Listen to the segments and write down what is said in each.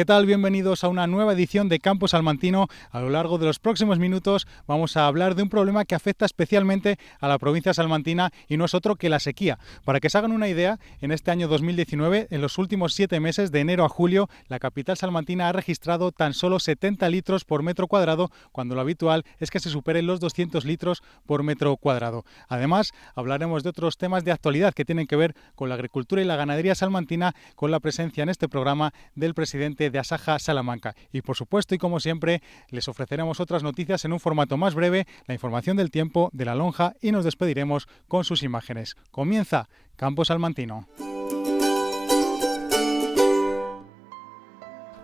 ¿Qué tal? Bienvenidos a una nueva edición de Campo Salmantino. A lo largo de los próximos minutos vamos a hablar de un problema que afecta especialmente a la provincia salmantina y no es otro que la sequía. Para que se hagan una idea, en este año 2019, en los últimos 7 meses, de enero a julio, la capital salmantina ha registrado tan solo 70 litros por metro cuadrado, cuando lo habitual es que se superen los 200 litros por metro cuadrado. Además, hablaremos de otros temas de actualidad que tienen que ver con la agricultura y la ganadería salmantina, con la presencia en este programa del presidente de Asaja Salamanca. Y por supuesto, y como siempre, les ofreceremos otras noticias en un formato más breve, la información del tiempo, de la lonja, y nos despediremos con sus imágenes. Comienza Campo Salmantino.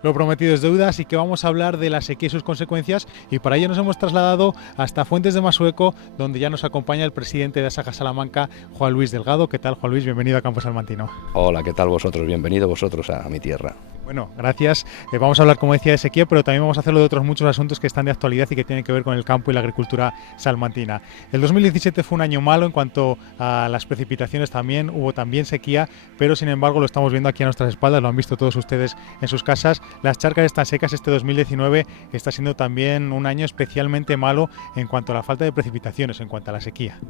Lo prometido es deuda, así que vamos a hablar de la sequía y sus consecuencias, y para ello nos hemos trasladado hasta Fuentes de Masueco, donde ya nos acompaña el presidente de Asaja Salamanca, Juan Luis Delgado. ¿Qué tal, Juan Luis? Bienvenido a Campo Salmantino. Hola, ¿qué tal vosotros? Bienvenido vosotros a mi tierra. Bueno, gracias. Vamos a hablar, como decía, de sequía, pero también vamos a hacerlo de otros muchos asuntos que están de actualidad y que tienen que ver con el campo y la agricultura salmantina. El 2017 fue un año malo en cuanto a las precipitaciones, también hubo sequía, pero sin embargo lo estamos viendo aquí a nuestras espaldas, lo han visto todos ustedes en sus casas. Las charcas están secas. Este 2019 está siendo también un año especialmente malo en cuanto a la falta de precipitaciones, en cuanto a la sequía.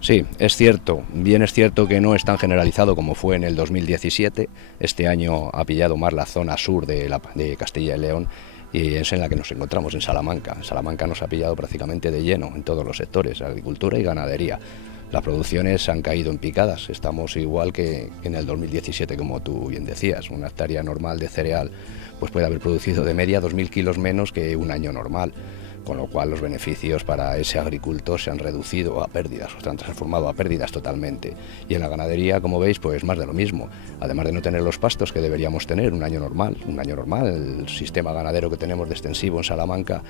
Sí, es cierto. Bien es cierto que no es tan generalizado como fue en el 2017. Este año ha pillado más la zona sur de Castilla y León y es en la que nos encontramos, en Salamanca. Salamanca nos ha pillado prácticamente de lleno en todos los sectores, agricultura y ganadería. Las producciones han caído en picadas. Estamos igual que en el 2017, como tú bien decías. Una hectárea normal de cereal pues puede haber producido de media 2.000 kilos menos que un año normal, con lo cual los beneficios para ese agricultor se han reducido a pérdidas, o se han transformado a pérdidas totalmente. Y en la ganadería, como veis, pues más de lo mismo. Además de no tener los pastos que deberíamos tener un año normal, el sistema ganadero que tenemos de extensivo en Salamanca,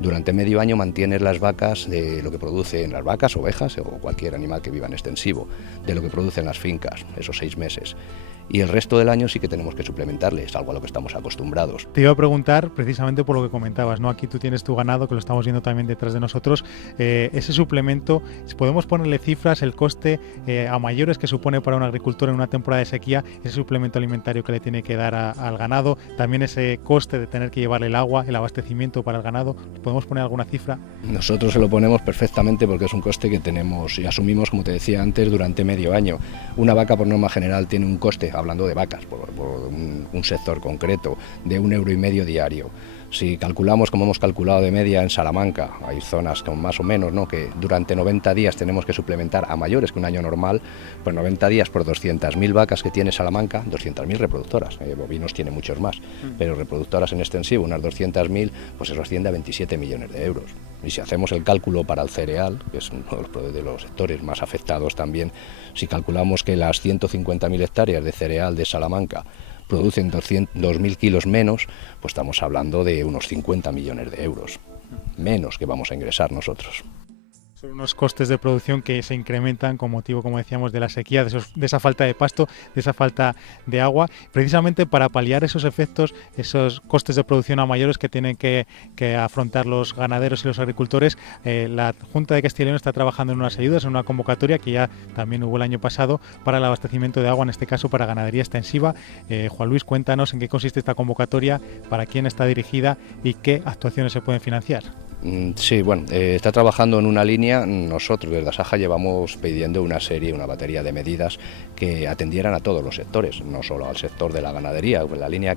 durante medio año mantiene las vacas de lo que producen las vacas, ovejas o cualquier animal que viva en extensivo, de lo que producen las fincas, esos 6 meses. Y el resto del año sí que tenemos que suplementarles, algo a lo que estamos acostumbrados. Te iba a preguntar precisamente por lo que comentabas, ¿no? Aquí tú tienes tu ganado, que lo estamos viendo también detrás de nosotros. Ese suplemento, ¿podemos ponerle cifras, el coste a mayores que supone para un agricultor en una temporada de sequía, ese suplemento alimentario que le tiene que dar al ganado, también ese coste de tener que llevarle el agua, el abastecimiento para el ganado? ¿Podemos poner alguna cifra? Nosotros se lo ponemos perfectamente porque es un coste que tenemos y asumimos, como te decía antes, durante medio año. Una vaca, por norma general, tiene un coste, hablando de vacas, por un sector concreto, de 1,5 € diario. Si calculamos como hemos calculado de media en Salamanca, hay zonas con más o menos, ¿no?, que durante 90 días tenemos que suplementar a mayores que un año normal, pues 90 días por 200.000 vacas que tiene Salamanca, 200.000 reproductoras, bovinos tiene muchos más, pero reproductoras en extensivo, unas 200.000, pues eso asciende a 27 millones de euros. Y si hacemos el cálculo para el cereal, que es uno de los sectores más afectados también, si calculamos que las 150.000 hectáreas de cereal de Salamanca producen 2.000 kilos menos, pues estamos hablando de unos 50 millones de euros menos que vamos a ingresar nosotros. Son unos costes de producción que se incrementan con motivo, como decíamos, de la sequía, de esa falta de pasto, de esa falta de agua. Precisamente para paliar esos efectos, esos costes de producción a mayores que tienen que afrontar los ganaderos y los agricultores, la Junta de Castilla y León está trabajando en unas ayudas, en una convocatoria que ya también hubo el año pasado para el abastecimiento de agua, en este caso para ganadería extensiva. Juan Luis, cuéntanos en qué consiste esta convocatoria, para quién está dirigida y qué actuaciones se pueden financiar. Sí, bueno, está trabajando en una línea. Nosotros desde Asaja llevamos pidiendo una batería de medidas que atendieran a todos los sectores, no solo al sector de la ganadería. La línea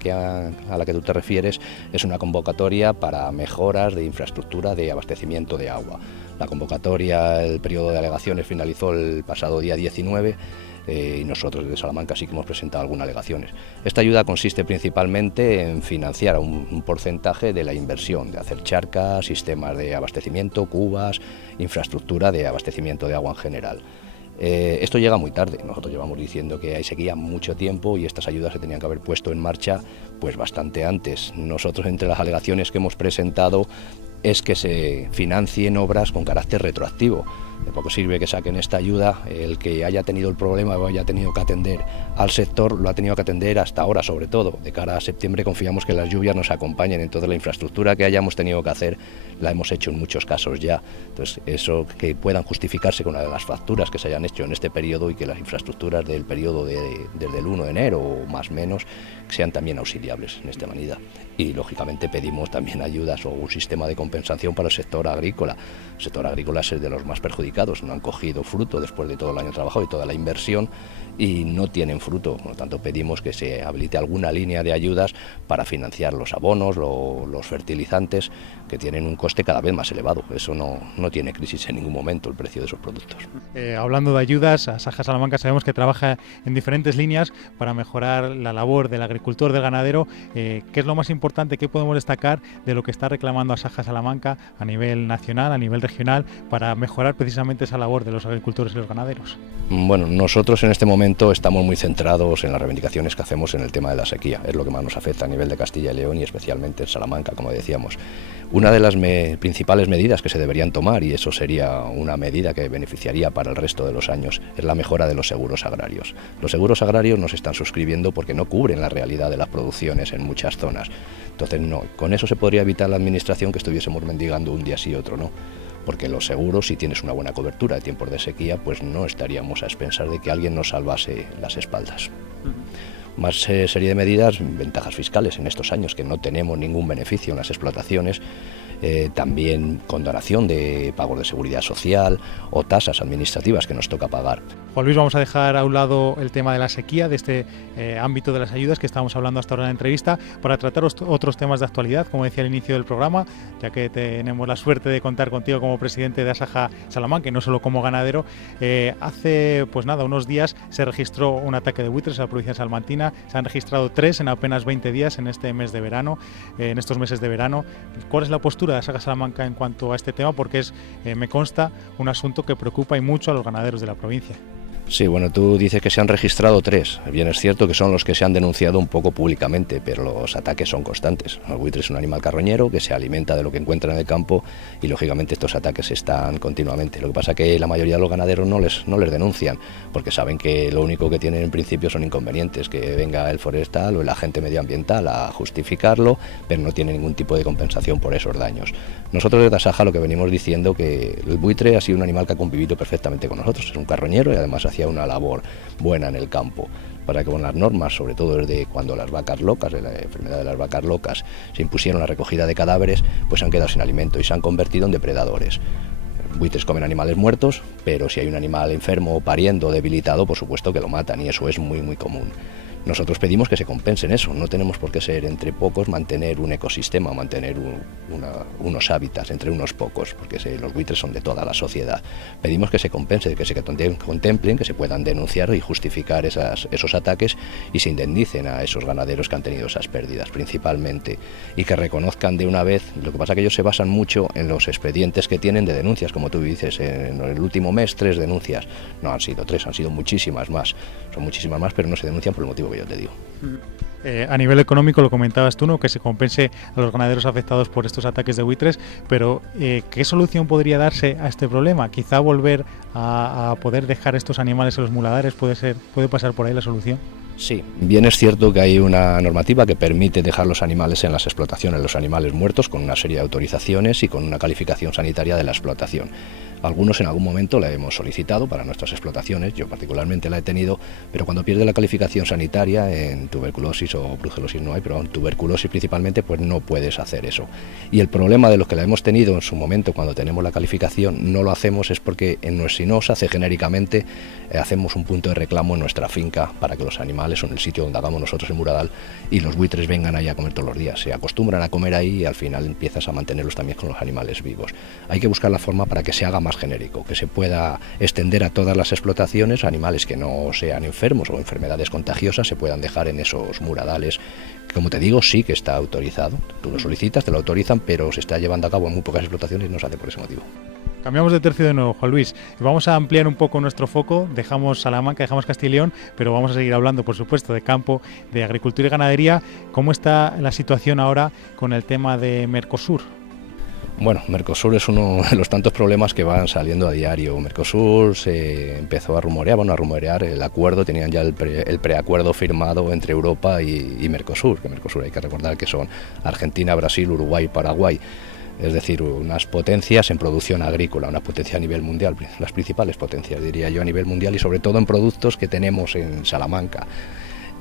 a la que tú te refieres es una convocatoria para mejoras de infraestructura de abastecimiento de agua. La convocatoria, el periodo de alegaciones finalizó el pasado día 19 y nosotros desde Salamanca sí que hemos presentado algunas alegaciones. Esta ayuda consiste principalmente en financiar un porcentaje de la inversión, de hacer charcas, sistemas de abastecimiento, cubas, infraestructura de abastecimiento de agua en general. Esto llega muy tarde. Nosotros llevamos diciendo que hay sequía mucho tiempo y estas ayudas se tenían que haber puesto en marcha pues bastante antes. Nosotros, entre las alegaciones que hemos presentado, es que se financien obras con carácter retroactivo. De poco sirve que saquen esta ayuda, el que haya tenido el problema o haya tenido que atender al sector, lo ha tenido que atender hasta ahora, sobre todo. De cara a septiembre confiamos que las lluvias nos acompañen, entonces la infraestructura que hayamos tenido que hacer la hemos hecho en muchos casos ya. Entonces eso, que puedan justificarse con las facturas que se hayan hecho en este periodo y que las infraestructuras del periodo desde el 1 de enero o más o menos sean también auxiliables en esta medida. Y lógicamente pedimos también ayudas o un sistema de compensación para el sector agrícola. El sector agrícola es el de los más perjudicados, no han cogido fruto después de todo el año trabajado y toda la inversión y no tienen fruto. Por lo tanto, pedimos que se habilite alguna línea de ayudas para financiar los abonos, los fertilizantes, que tienen un coste cada vez más elevado. Eso no tiene crisis en ningún momento, el precio de esos productos. Hablando de ayudas, Asaja Salamanca sabemos que trabaja en diferentes líneas para mejorar la labor del agricultor, del ganadero. ¿Qué es lo más importante? ¿Qué podemos destacar de lo que está reclamando Asaja Salamanca a nivel nacional, a nivel regional, para mejorar precisamente esa labor de los agricultores y los ganaderos? Bueno, nosotros en este momento estamos muy centrados en las reivindicaciones que hacemos en el tema de la sequía. Es lo que más nos afecta a nivel de Castilla y León y especialmente en Salamanca, como decíamos. Una de las principales medidas que se deberían tomar, y eso sería una medida que beneficiaría para el resto de los años, es la mejora de los seguros agrarios. Los seguros agrarios no se están suscribiendo porque no cubren la realidad de las producciones en muchas zonas. Entonces, con eso se podría evitar la administración que estuviésemos mendigando un día sí y otro no. Porque los seguros, si tienes una buena cobertura de tiempos de sequía, pues no estaríamos a expensas de que alguien nos salvase las espaldas. Más serie de medidas, ventajas fiscales en estos años, que no tenemos ningún beneficio en las explotaciones, también condonación de pagos de seguridad social o tasas administrativas que nos toca pagar. Juan Luis, vamos a dejar a un lado el tema de la sequía, de este ámbito de las ayudas que estábamos hablando hasta ahora en la entrevista, para tratar otros temas de actualidad, como decía al inicio del programa, ya que tenemos la suerte de contar contigo como presidente de Asaja Salamanca y no solo como ganadero. Hace unos días se registró un ataque de buitres en la provincia de Salmantina. Se han registrado 3 en apenas 20 días en este mes de verano, en estos meses de verano. ¿Cuál es la postura de Asaja Salamanca en cuanto a este tema? Porque es, me consta, un asunto que preocupa y mucho a los ganaderos de la provincia. Sí, bueno, tú dices que se han registrado 3. Bien, es cierto que son los que se han denunciado un poco públicamente, pero los ataques son constantes. El buitre es un animal carroñero que se alimenta de lo que encuentra en el campo y, lógicamente, estos ataques están continuamente. Lo que pasa es que la mayoría de los ganaderos no les denuncian, porque saben que lo único que tienen en principio son inconvenientes, que venga el forestal o el agente medioambiental a justificarlo, pero no tiene ningún tipo de compensación por esos daños. Nosotros desde Asaja lo que venimos diciendo que el buitre ha sido un animal que ha convivido perfectamente con nosotros. Es un carroñero y además hacía una labor buena en el campo, para que con las normas, sobre todo desde cuando las vacas locas, de la enfermedad de las vacas locas, se impusieron la recogida de cadáveres, pues han quedado sin alimento y se han convertido en depredadores. Buitres comen animales muertos, pero si hay un animal enfermo, pariendo, debilitado, por supuesto que lo matan y eso es muy muy común. Nosotros pedimos que se compensen eso, no tenemos por qué ser entre pocos, mantener un ecosistema, mantener unos hábitats entre unos pocos, porque los buitres son de toda la sociedad. Pedimos que se compense, que se contemplen, que se puedan denunciar y justificar esos ataques y se indemnicen a esos ganaderos que han tenido esas pérdidas principalmente y que reconozcan de una vez. Lo que pasa es que ellos se basan mucho en los expedientes que tienen de denuncias, como tú dices, en el último mes 3 denuncias, no han sido 3, han sido muchísimas más, son muchísimas más, pero no se denuncian por el motivo que yo te digo. A nivel económico, lo comentabas tú, ¿no?, que se compense a los ganaderos afectados por estos ataques de buitres, pero ¿qué solución podría darse a este problema? Quizá volver a poder dejar estos animales en los muladares, ¿puede pasar por ahí la solución? Sí, bien es cierto que hay una normativa que permite dejar los animales en las explotaciones, los animales muertos, con una serie de autorizaciones y con una calificación sanitaria de la explotación. Algunos en algún momento la hemos solicitado para nuestras explotaciones, yo particularmente la he tenido, pero cuando pierde la calificación sanitaria en tuberculosis o brucelosis no hay, pero en tuberculosis principalmente, pues no puedes hacer eso. Y el problema de los que la hemos tenido en su momento cuando tenemos la calificación, no lo hacemos es porque si no se hace genéricamente, hacemos un punto de reclamo en nuestra finca para que los animales o en el sitio donde hagamos nosotros el muradal y los buitres vengan ahí a comer todos los días. Se acostumbran a comer ahí y al final empiezas a mantenerlos también con los animales vivos. Hay que buscar la forma para que se haga más genérico, que se pueda extender a todas las explotaciones, animales que no sean enfermos o enfermedades contagiosas se puedan dejar en esos muradales. Como te digo, sí que está autorizado, tú lo solicitas, te lo autorizan, pero se está llevando a cabo en muy pocas explotaciones y no se hace por ese motivo. Cambiamos de tercio de nuevo, Juan Luis. Vamos a ampliar un poco nuestro foco, dejamos Salamanca, dejamos Castilla y León, pero vamos a seguir hablando, por supuesto, de campo, de agricultura y ganadería. ¿Cómo está la situación ahora con el tema de Mercosur? Bueno, Mercosur es uno de los tantos problemas que van saliendo a diario. Mercosur se empezó a rumorear el acuerdo, tenían ya el preacuerdo firmado entre Europa y Mercosur, que Mercosur hay que recordar que son Argentina, Brasil, Uruguay y Paraguay. Es decir, unas potencias en producción agrícola, una potencia a nivel mundial, las principales potencias, diría yo, a nivel mundial y sobre todo en productos que tenemos en Salamanca.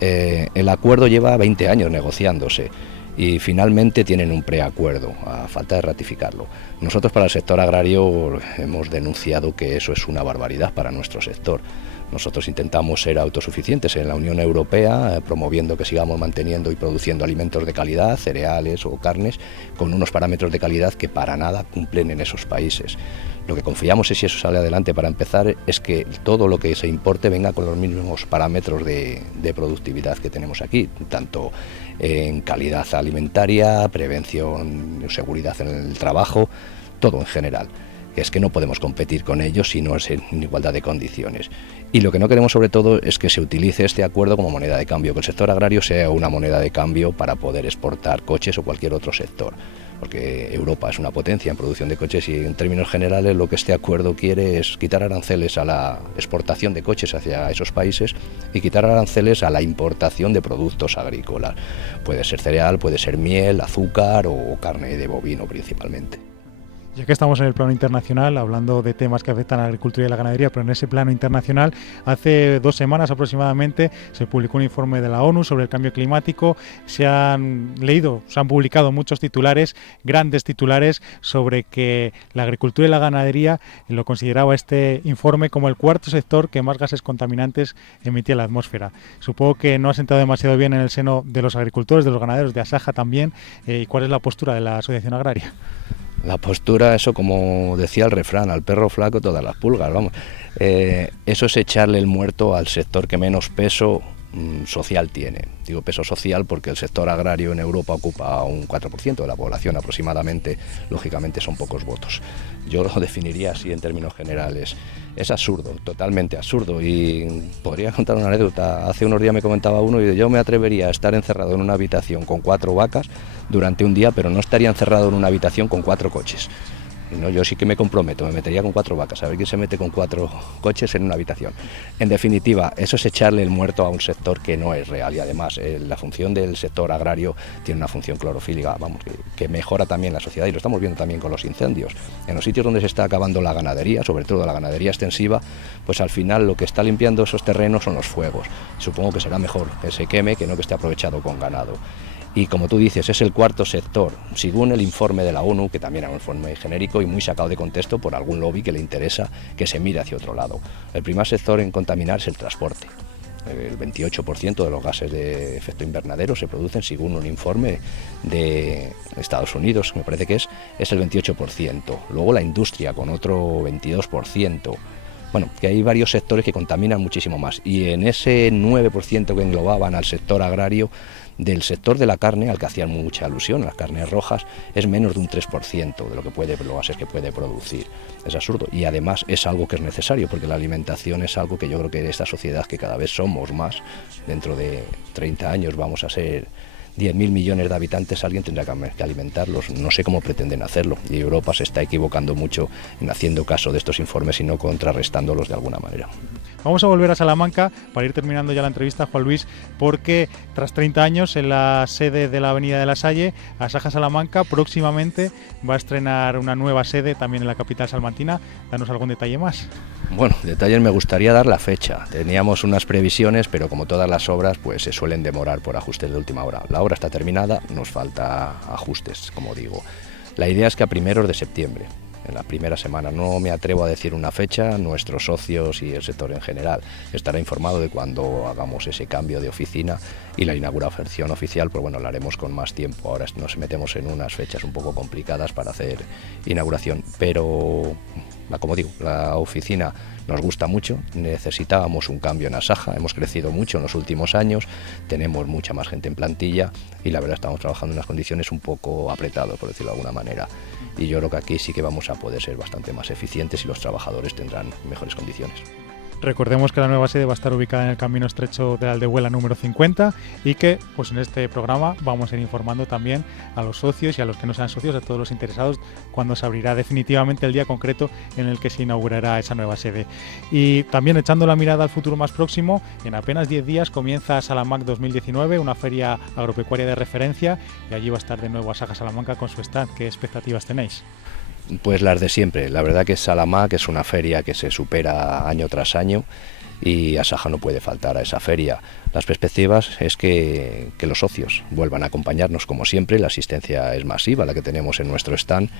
El acuerdo lleva 20 años negociándose y finalmente tienen un preacuerdo, a falta de ratificarlo. Nosotros para el sector agrario hemos denunciado que eso es una barbaridad para nuestro sector. Nosotros intentamos ser autosuficientes en la Unión Europea, promoviendo que sigamos manteniendo y produciendo alimentos de calidad, cereales o carnes, con unos parámetros de calidad que para nada cumplen en esos países. Lo que confiamos es, si eso sale adelante para empezar, es que todo lo que se importe venga con los mismos parámetros de productividad que tenemos aquí, tanto en calidad alimentaria, prevención, seguridad en el trabajo, todo en general. Es que no podemos competir con ellos si no es en igualdad de condiciones. Y lo que no queremos sobre todo es que se utilice este acuerdo como moneda de cambio, que el sector agrario sea una moneda de cambio para poder exportar coches o cualquier otro sector. Porque Europa es una potencia en producción de coches y en términos generales lo que este acuerdo quiere es quitar aranceles a la exportación de coches hacia esos países y quitar aranceles a la importación de productos agrícolas. Puede ser cereal, puede ser miel, azúcar o carne de bovino principalmente. Ya que estamos en el plano internacional, hablando de temas que afectan a la agricultura y la ganadería, pero en ese plano internacional, hace 2 semanas aproximadamente se publicó un informe de la ONU sobre el cambio climático. Se han publicado muchos titulares, grandes titulares, sobre que la agricultura y la ganadería lo consideraba este informe como el 4º sector que más gases contaminantes emitía en la atmósfera. Supongo que no ha sentado demasiado bien en el seno de los agricultores, de los ganaderos, de Asaja también. ¿Y cuál es la postura de la Asociación Agraria? La postura, eso como decía el refrán, al perro flaco todas las pulgas, vamos. Eso es echarle el muerto al sector que menos peso social tiene. Digo peso social porque el sector agrario en Europa ocupa un 4% de la población aproximadamente, lógicamente son pocos votos. Yo lo definiría así en términos generales. Es absurdo, totalmente absurdo, y podría contar una anécdota. Hace unos días me comentaba uno y yo me atrevería a estar encerrado en una habitación con 4 vacas durante un día, pero no estaría encerrado en una habitación con 4 coches. No, yo sí que me comprometo, me metería con 4 vacas, a ver quién se mete con 4 coches en una habitación. En definitiva, eso es echarle el muerto a un sector que no es real, y además la función del sector agrario tiene una función clorofílica, vamos, que mejora también la sociedad, y lo estamos viendo también con los incendios. En los sitios donde se está acabando la ganadería, sobre todo la ganadería extensiva, pues al final lo que está limpiando esos terrenos son los fuegos. Supongo que será mejor que se queme que no que esté aprovechado con ganado. Y como tú dices, es el 4º sector, según el informe de la ONU, que también era un informe genérico y muy sacado de contexto por algún lobby que le interesa que se mire hacia otro lado. El primer sector en contaminar es el transporte. El 28% de los gases de efecto invernadero se producen, según un informe de Estados Unidos, me parece que es el 28%. Luego la industria con otro 22%. Bueno, que hay varios sectores que contaminan muchísimo más. Y en ese 9% que englobaban al sector agrario, del sector de la carne, al que hacían mucha alusión, las carnes rojas, es menos de un 3% de lo que los gases que puede producir. Es absurdo, y además es algo que es necesario, porque la alimentación es algo que yo creo que en esta sociedad, que cada vez somos más, dentro de 30 años vamos a ser 10.000 millones de habitantes, alguien tendrá que alimentarlos. No sé cómo pretenden hacerlo, y Europa se está equivocando mucho en haciendo caso de estos informes y no contrarrestándolos de alguna manera. Vamos a volver a Salamanca para ir terminando ya la entrevista, Juan Luis, porque tras 30 años en la sede de la Avenida de la Salle, Asaja Salamanca próximamente va a estrenar una nueva sede también en la capital salmantina. Danos algún detalle más. Bueno, detalles me gustaría dar la fecha. Teníamos unas previsiones, pero como todas las obras, pues se suelen demorar por ajustes de última hora. La obra está terminada, nos falta ajustes, como digo. La idea es que a 1 de septiembre, en la primera semana. No me atrevo a decir una fecha, nuestros socios y el sector en general estará informado de cuando hagamos ese cambio de oficina, y la inauguración oficial, pues bueno, la haremos con más tiempo. Ahora nos metemos en unas fechas un poco complicadas para hacer inauguración, pero como digo, la oficina nos gusta mucho, necesitábamos un cambio en Asaja, hemos crecido mucho en los últimos años, tenemos mucha más gente en plantilla y la verdad estamos trabajando en unas condiciones un poco apretadas, por decirlo de alguna manera, y yo creo que aquí sí que vamos a poder ser bastante más eficientes y los trabajadores tendrán mejores condiciones. Recordemos que la nueva sede va a estar ubicada en el Camino Estrecho de la Aldehuela número 50 y que pues en este programa vamos a ir informando también a los socios y a los que no sean socios, a todos los interesados, cuando se abrirá definitivamente el día concreto en el que se inaugurará esa nueva sede. Y también echando la mirada al futuro más próximo, en apenas 10 días comienza Salamac 2019, una feria agropecuaria de referencia, y allí va a estar de nuevo Asaja Salamanca con su stand. ¿Qué expectativas tenéis? Pues las de siempre. La verdad que Salamac es una feria que se supera año tras año y Asaja no puede faltar a esa feria. Las perspectivas es que los socios vuelvan a acompañarnos como siempre. La asistencia es masiva, la que tenemos en nuestro stand.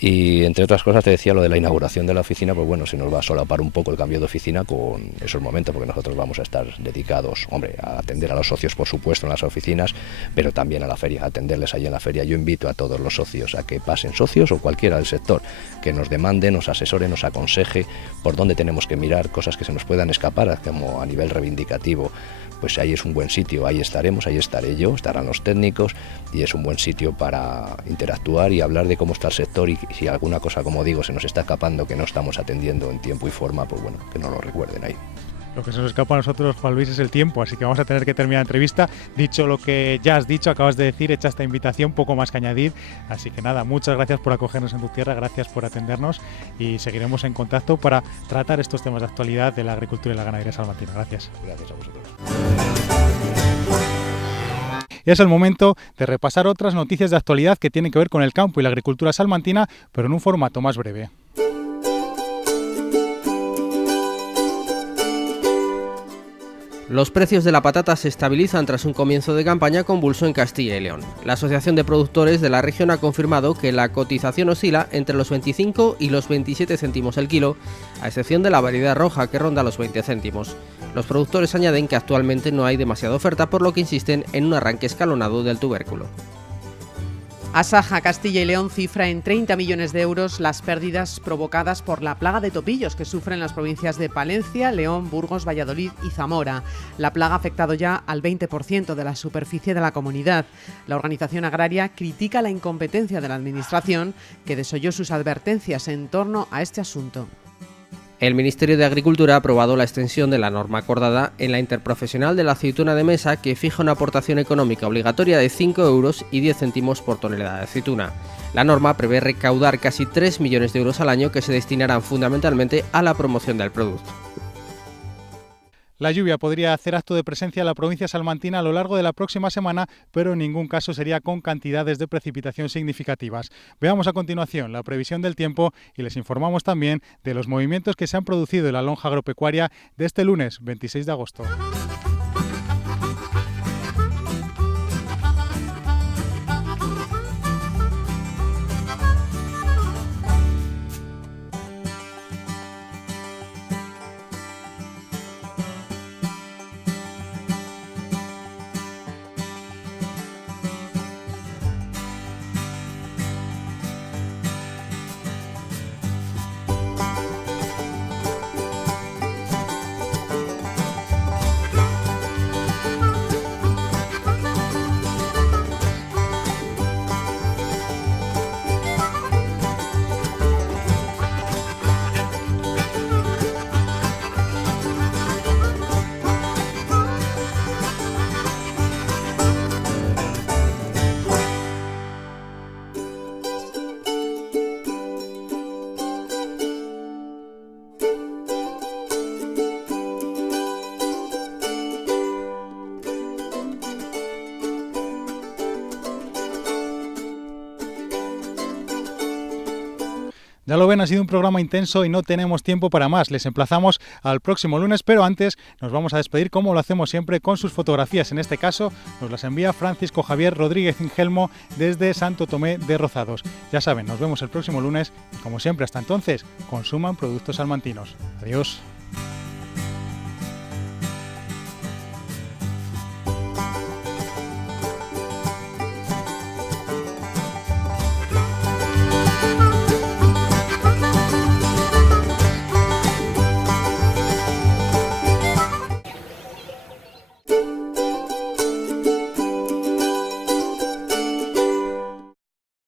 Y entre otras cosas te decía lo de la inauguración de la oficina, pues bueno, se nos va a solapar un poco el cambio de oficina con esos momentos, porque nosotros vamos a estar dedicados, hombre, a atender a los socios, por supuesto, en las oficinas, pero también a la feria, a atenderles allí en la feria. Yo invito a todos los socios a que pasen, socios o cualquiera del sector, que nos demande, nos asesore, nos aconseje por dónde tenemos que mirar, cosas que se nos puedan escapar, como a nivel reivindicativo. Pues ahí es un buen sitio, ahí estaremos, ahí estaré yo, estarán los técnicos y es un buen sitio para interactuar y hablar de cómo está el sector y si alguna cosa, como digo, se nos está escapando que no estamos atendiendo en tiempo y forma, pues bueno, que no lo recuerden ahí. Lo que se nos escapa a nosotros, Juan Luis, es el tiempo, así que vamos a tener que terminar la entrevista. Dicho lo que ya has dicho, acabas de decir, hecha esta invitación, poco más que añadir. Así que nada, muchas gracias por acogernos en tu tierra, gracias por atendernos y seguiremos en contacto para tratar estos temas de actualidad de la agricultura y la ganadería salmantina. Gracias. Gracias a vosotros. Y es el momento de repasar otras noticias de actualidad que tienen que ver con el campo y la agricultura salmantina, pero en un formato más breve. Los precios de la patata se estabilizan tras un comienzo de campaña convulso en Castilla y León. La Asociación de Productores de la región ha confirmado que la cotización oscila entre los 25 y los 27 céntimos el kilo, a excepción de la variedad roja que ronda los 20 céntimos. Los productores añaden que actualmente no hay demasiada oferta, por lo que insisten en un arranque escalonado del tubérculo. Asaja Castilla y León cifra en 30 millones de euros las pérdidas provocadas por la plaga de topillos que sufren las provincias de Palencia, León, Burgos, Valladolid y Zamora. La plaga ha afectado ya al 20% de la superficie de la comunidad. La organización agraria critica la incompetencia de la administración, que desoyó sus advertencias en torno a este asunto. El Ministerio de Agricultura ha aprobado la extensión de la norma acordada en la interprofesional de la aceituna de mesa, que fija una aportación económica obligatoria de 5 euros y 10 céntimos por tonelada de aceituna. La norma prevé recaudar casi 3 millones de euros al año que se destinarán fundamentalmente a la promoción del producto. La lluvia podría hacer acto de presencia en la provincia salmantina a lo largo de la próxima semana, pero en ningún caso sería con cantidades de precipitación significativas. Veamos a continuación la previsión del tiempo y les informamos también de los movimientos que se han producido en la lonja agropecuaria de este lunes 26 de agosto. Ya lo ven, ha sido un programa intenso y no tenemos tiempo para más. Les emplazamos al próximo lunes, pero antes nos vamos a despedir como lo hacemos siempre con sus fotografías. En este caso nos las envía Francisco Javier Rodríguez Ingelmo desde Santo Tomé de Rozados. Ya saben, nos vemos el próximo lunes y como siempre hasta entonces, consuman productos salmantinos. Adiós.